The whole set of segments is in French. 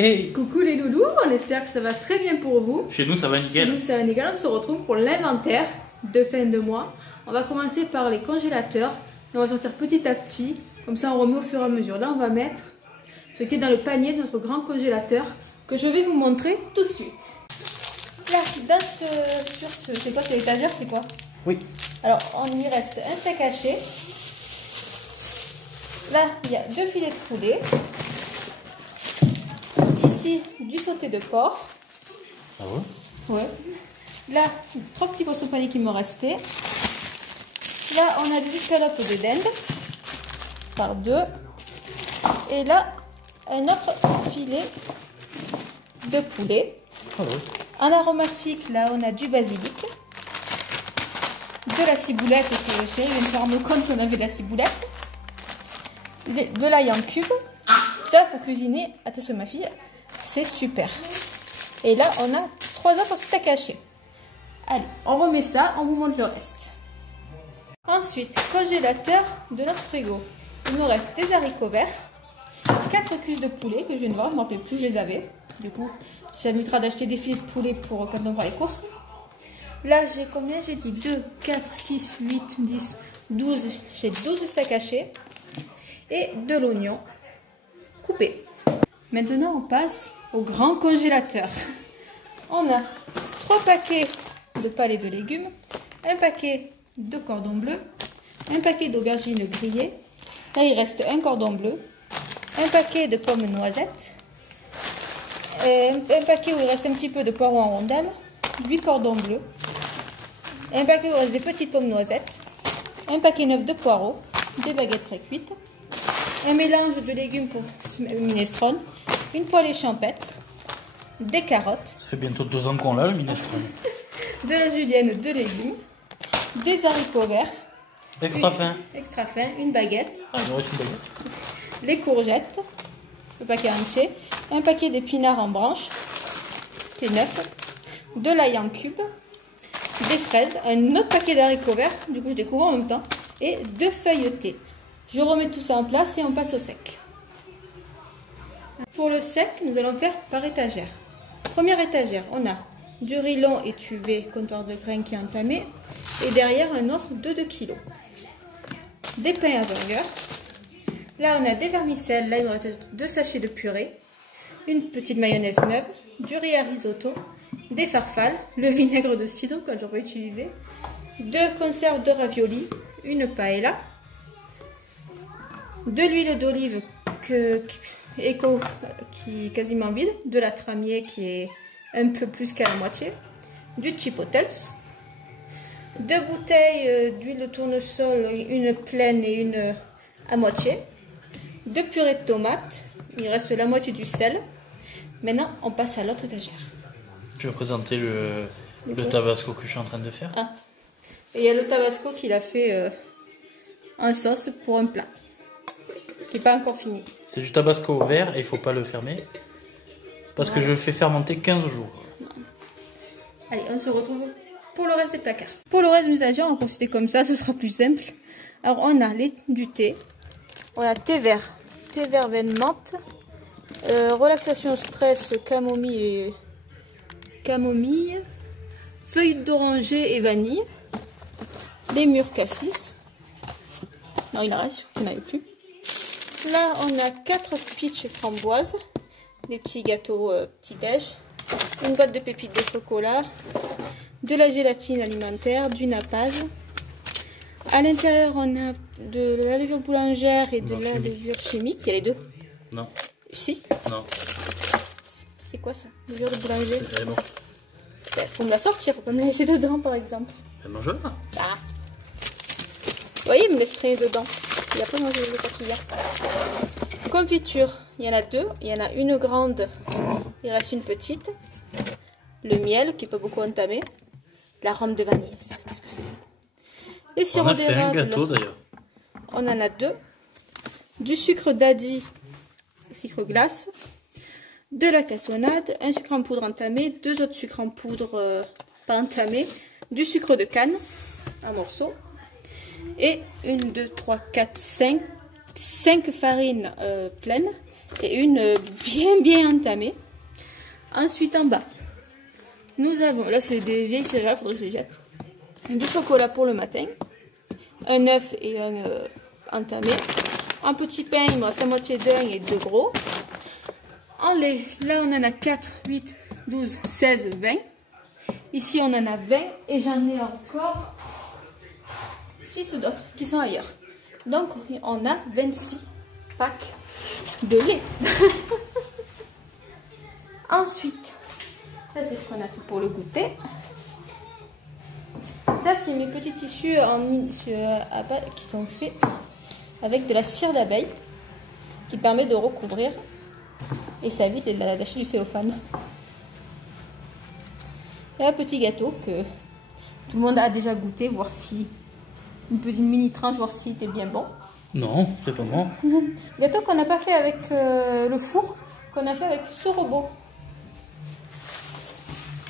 Hey. Coucou les loulous, on espère que ça va très bien pour vous. Chez nous ça va nickel. Chez nous ça va nickel, on se retrouve pour l'inventaire de fin de mois. On va commencer par les congélateurs et on va sortir petit à petit, comme ça on remet au fur et à mesure. Là on va mettre ce qui est dans le panier de notre grand congélateur que je vais vous montrer tout de suite. Là, c'est quoi, c'est l'étagère, c'est quoi? Oui. Alors on y reste un steak haché. Là il y a 2 filets de poulet. Ici, du sauté de porc. Ah ouais? Ouais. Là, 3 petits poissons panés qui m'ont resté. Là, on a des escalopes de dinde. Par 2. Et là, un autre filet de poulet. Ah ouais. En aromatique, là, on a du basilic. De la ciboulette, que chérie vient de se rendre compte qu'on avait de la ciboulette. De l'ail en cube. Ça, pour cuisiner, attention ma fille, c'est super. Et là, on a 3 autres steaks hachés. Allez, on remet ça, on vous montre le reste. Ensuite, congélateur de notre frigo. Il nous reste des haricots verts, 4 cuisses de poulet que je viens de voir, je ne me rappelais plus, je les avais. Du coup, ça m'évitera d'acheter des filets de poulet pour quand on fera les courses. Là, j'ai combien? J'ai dit 2, 4, 6, 8, 10, 12. J'ai 12 steaks hachés et de l'oignon coupé. Maintenant, on passe au grand congélateur. On a 3 paquets de palets de légumes, un paquet de cordon bleu, un paquet d'aubergines grillées. Là, il reste un cordon bleu, un paquet de pommes noisettes, un paquet où il reste un petit peu de poireaux en rondelles, 8 cordons bleus, un paquet où il reste des petites pommes noisettes, un paquet neuf de poireaux, des baguettes pré-cuites, un mélange de légumes pour minestrone, une poêlée champêtre, des carottes. Ça fait bientôt 2 ans qu'on l'a le minestrone. De la julienne de légumes, des haricots verts. Extra fin. Extra fin, une baguette. Ah, il aurait une baguette. Les courgettes, le paquet entier, un paquet d'épinards en branches, c'est neuf, de l'ail en cube, des fraises, un autre paquet d'haricots verts, du coup je découvre en même temps, et 2 feuilletés. Je remets tout ça en place et on passe au sec. Pour le sec, nous allons faire par étagère. Première étagère, on a du riz long étuvé, comptoir de grains qui est entamé, et derrière un autre de 2 kg. Des pains à burger. Là, on a des vermicelles, là il nous reste 2 sachets de purée, une petite mayonnaise neuve, du riz à risotto, des farfales, le vinaigre de cidre que j'aurais utilisé, 2 conserves de raviolis, une paella, de l'huile d'olive Eco qui est quasiment vide, de la tramier qui est un peu plus qu'à la moitié, du chipotles, 2 bouteilles d'huile de tournesol, une pleine et une à moitié, 2 purées de tomates, il reste la moitié du sel. Maintenant on passe à l'autre étagère. Tu veux présenter le tabasco que je suis en train de faire? Ah. Et il y a le tabasco qu'il a fait en sauce pour un plat qui n'est pas encore fini. C'est du tabasco vert et il faut pas le fermer parce que je le fais fermenter 15 jours. Allez, on se retrouve pour le reste des placards. Pour le reste des étagères, on va procéder comme ça, ce sera plus simple. Alors on a du thé, on a thé vert veine menthe, relaxation stress camomille, feuilles d'oranger et vanille, les mûres cassis. Non, il en reste, je crois qu'il n'y en avait plus. Là, on a 4 peach framboises, des petits gâteaux petit-déj, une boîte de pépites de chocolat, de la gélatine alimentaire, du nappage. À l'intérieur, on a de la levure boulangère et de la levure chimique. Il y a les deux? Non. Si? Non. C'est quoi ça? Levure de boulanger? Elle est morte. Ben, faut me la sortir, faut pas me la laisser dedans par exemple. Elle mange là. Ah. Vous voyez, il me laisse traîner dedans. Il a pas mangé les papilles. Confiture, il y en a 2. Il y en a une grande, il reste une petite. Le miel qui est pas beaucoup entamé. L'arôme de vanille, ça, qu'est-ce que c'est? Les sirops d'érable. On a fait un gâteau d'ailleurs. On en a 2. Du sucre daddy, sucre glace. De la cassonade, un sucre en poudre entamé, 2 autres sucres en poudre pas entamés, du sucre de canne en morceaux. Et 1, 2, 3, 4, 5 farines pleines et une bien entamée. Ensuite en bas, nous avons, là c'est des vieilles céréales, faudrait que je les jette. Du chocolat pour le matin, un œuf et un entamé. Un petit pain, il me reste la moitié d'un et 2 gros. En lait, là on en a 4, 8, 12, 16, 20. Ici on en a 20 et j'en ai encore 6 d'autres qui sont ailleurs. Donc on a 26 packs de lait. Ensuite, ça c'est ce qu'on a fait pour le goûter. Ça c'est mes petits tissus qui sont faits avec de la cire d'abeille qui permet de recouvrir et ça évite d'acheter du cellophane. Et un petit gâteau que tout le monde a déjà goûté, voir si une mini tranche, voir s'il était bien bon. Non, c'est pas bon. Gâteau qu'on n'a pas fait avec le four, qu'on a fait avec ce robot.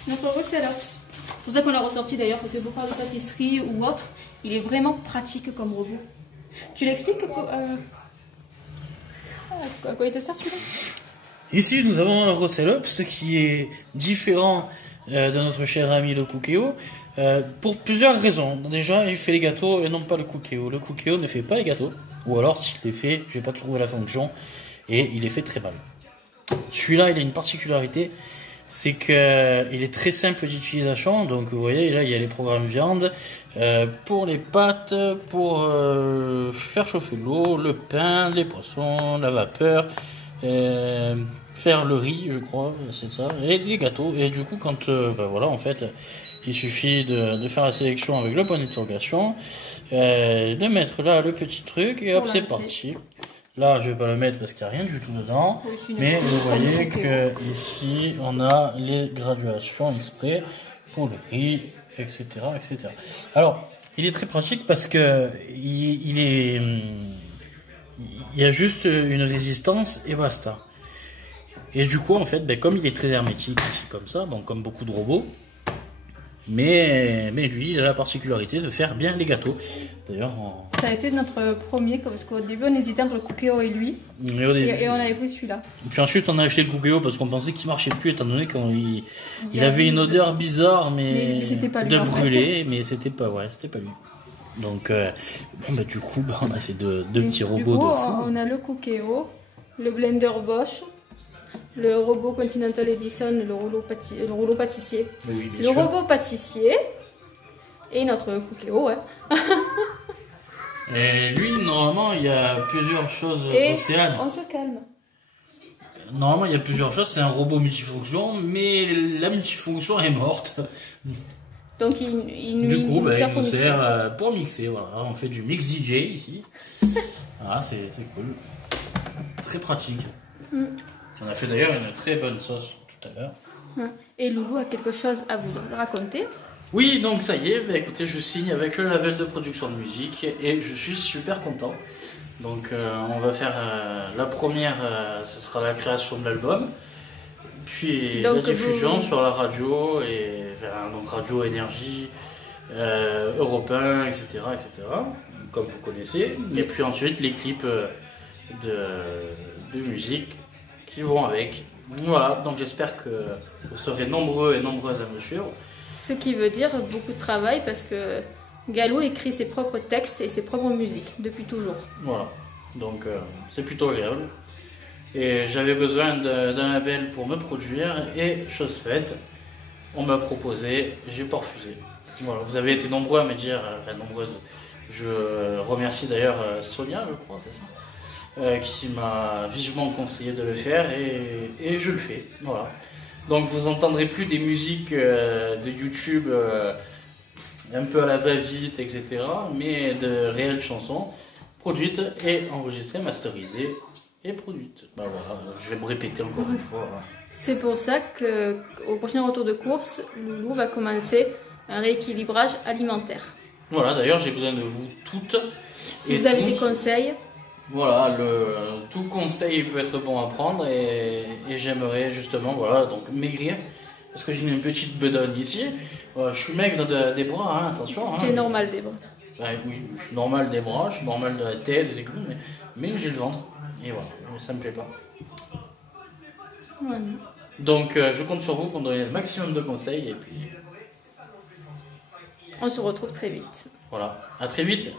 Notre Rocelops. C'est pour ça qu'on l'a ressorti d'ailleurs, parce que pour faire de pâtisserie ou autre, il est vraiment pratique comme robot. Tu l'expliques à quoi il te sert celui-là? Ici, nous avons un Rocelops qui est différent de notre cher ami le Cookéo pour plusieurs raisons. Déjà, il fait les gâteaux et non pas le Cookéo. Le Cookéo ne fait pas les gâteaux, ou alors s'il les fait, j'ai pas trouvé la fonction et il les fait très mal. Celui-là, il a une particularité, c'est qu'il est très simple d'utilisation. Donc vous voyez, là il y a les programmes viande, pour les pâtes, pour faire chauffer l'eau, le pain, les poissons, la vapeur, faire le riz, je crois, c'est ça, et les gâteaux. Et du coup, quand voilà, en fait, il suffit de faire la sélection avec le point d'interrogation, de mettre là le petit truc et hop, c'est parti. Là, je vais pas le mettre parce qu'il n'y a rien du tout dedans. Mais vous voyez que ici, on a les graduations exprès pour le riz, etc., etc. Alors, il est très pratique parce que il y a juste une résistance et basta. Et du coup, en fait, ben, comme il est très hermétique ici comme ça, donc comme beaucoup de robots, mais lui, il a la particularité de faire bien les gâteaux. D'ailleurs, ça a été notre premier, parce qu'au début, on hésitait entre le Cookéo et lui. Et on avait pris celui-là. Et puis ensuite, on a acheté le Cookéo parce qu'on pensait qu'il marchait plus, étant donné qu'il avait une odeur bizarre, mais pas lui, de brûler, mais c'était pas lui. Donc, bon, bah, du coup, bah, on a ces deux petits robots de fou. On a le Cookéo, le blender Bosch, le robot Continental Edison, le rouleau pâtissier, oui, le robot pâtissier et notre Cookéo, ouais. Et lui, normalement, il y a plusieurs choses. Et Océane. on se calme. Normalement, il y a plusieurs choses. C'est un robot multifonction, mais la multifonction est morte. Donc, il nous sert pour mixer. Voilà, on fait du mix DJ ici. Voilà, c'est cool. Très pratique. On a fait d'ailleurs une très bonne sauce tout à l'heure. Et Loulou a quelque chose à vous raconter. Oui, donc ça y est, bah, écoutez, je signe avec le label de production de musique et je suis super content. Donc on va faire la première, ce sera la création de l'album, puis donc, la diffusion sur la radio, donc radio énergie, Europe 1, etc., comme vous connaissez. Et puis ensuite les clips de musique qui vont avec. Voilà, donc j'espère que vous serez nombreux et nombreuses à me suivre. Ce qui veut dire beaucoup de travail parce que Galou écrit ses propres textes et ses propres musiques depuis toujours. Voilà, donc c'est plutôt agréable. Et j'avais besoin d'un label pour me produire et chose faite, on m'a proposé, j'ai pas refusé. Voilà, vous avez été nombreux à me dire, nombreuses. Je remercie d'ailleurs Sonia, je crois, c'est ça, qui m'a vivement conseillé de le faire et je le fais. Voilà. Donc vous entendrez plus des musiques de YouTube un peu à la va-vite, etc. Mais de réelles chansons produites et enregistrées, masterisées et produites. Ben voilà, je vais me répéter encore une fois. C'est pour ça qu'au prochain retour de course, Loulou va commencer un rééquilibrage alimentaire. Voilà, d'ailleurs j'ai besoin de vous toutes. Si vous avez des conseils. Voilà, tout conseil peut être bon à prendre et j'aimerais justement, voilà, donc maigrir, parce que j'ai une petite bedagne ici. Voilà, je suis maigre des bras, hein, attention. Tu es normal des bras. Ouais, oui, je suis normal des bras, je suis normal de la tête, des égouts, mais j'ai le ventre. Et voilà, ça me plaît pas. Voilà. Donc je compte sur vous pour donner le maximum de conseils et puis On se retrouve très vite. voilà, à très vite.